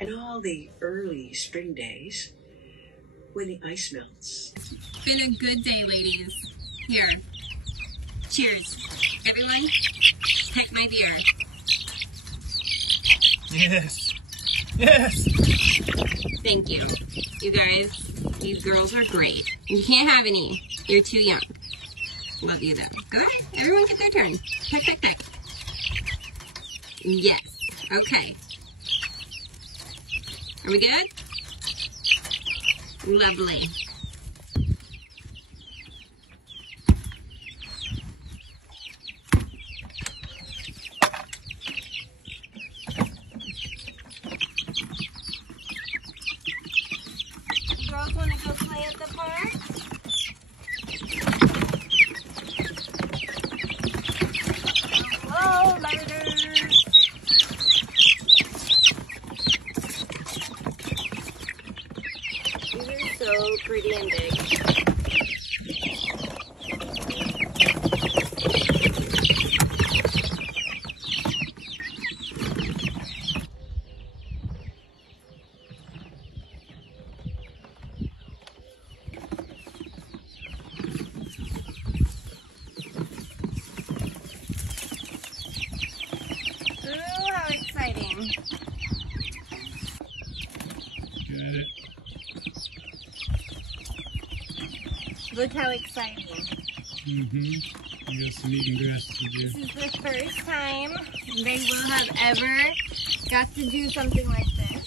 and all the early spring days when the ice melts. Been a good day, ladies. Here. Cheers. Everyone, take my beer. Yes. Yes. Thank you. You guys, these girls are great. You can't have any. You're too young. Love you though. Go ahead. Everyone get their turn. Peck, peck, peck. Yes. Okay. Are we good? Lovely. Girls want to go play at the park? Hello, riders. These are so pretty and big. Ooh, how exciting. Good. Look how exciting. Mm-hmm. You got some eating grass to do. This is the first time they will have ever got to do something like this.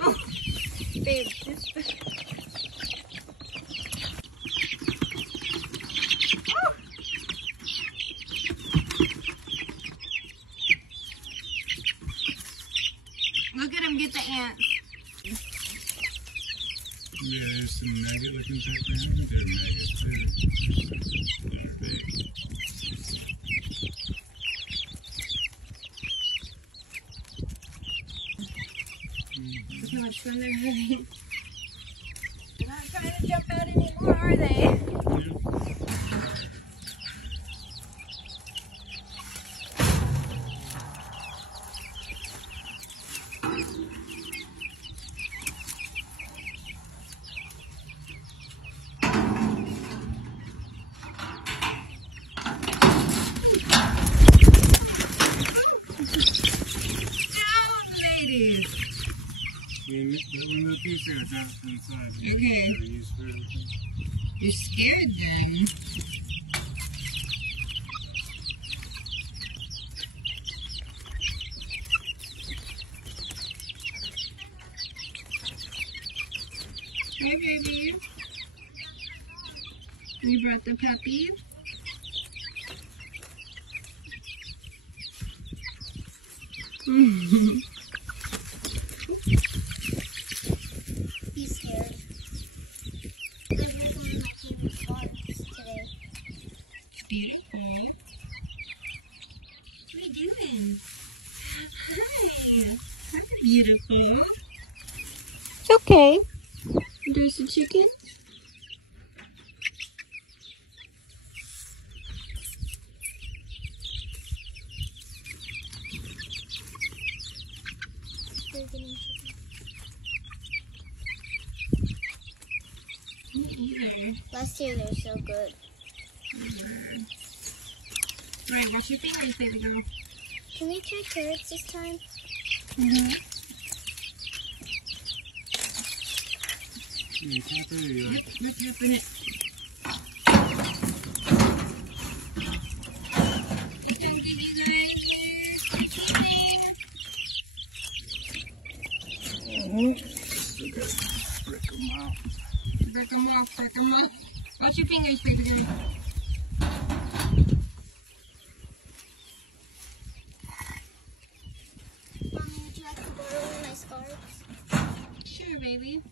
Oh, babe, just... Oh. Look at him get the ants. Yeah, there's some nugget looking stuff there. They're nuggets. They're big. Look how much fun they're having. They're not trying to jump out anymore, are they? Yeah. Ladies. We got these guys out to the side. Okay. You're scared then. Hey, baby. You brought the puppy? He's scared. I'm going to my favorite spots today. Beautiful. What are you doing? Hi. Hi, beautiful. It's okay. There's a chicken. They're getting chicken. Me either. Last year they were so good. Right, wash your fingers, baby girl. Can we try carrots this time? Mm-hmm. You can't do it. Let's open it. Still gotta break them out. Break them off, break them off. Wash your fingers, baby girl. Mommy, would you like to borrow one of my scarves? Sure, baby.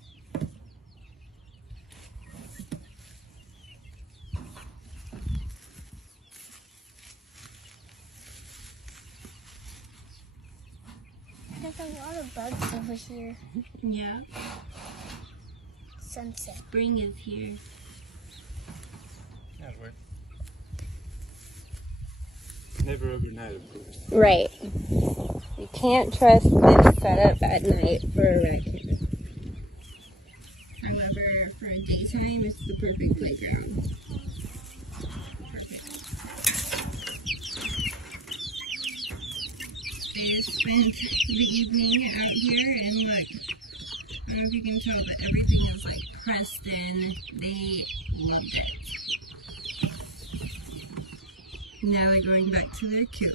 There's a lot of bugs over here. Yeah. Sunset. Spring is here. That'd work. Never overnight, of course. Right. can't trust this setup at night for a raccoon. However, for a daytime, it's the perfect playground. They spent the evening out here, and look, I don't know if you can tell, but everything is like pressed in. They loved it. Now they're going back to their coop.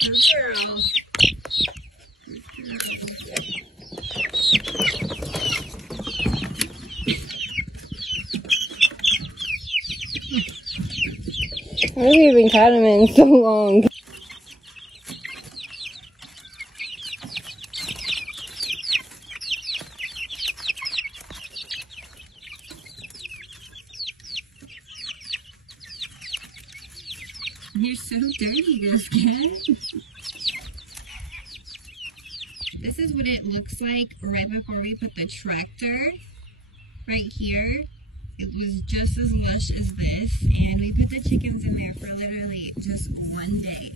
Good girl. I haven't even caught him in so long. You're so dirty, Ghost Cat. This is what it looks like right before we put the tractor right here. It was just as lush as this, and we put the chickens in there for literally just one day.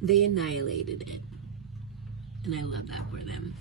They annihilated it, and I love that for them.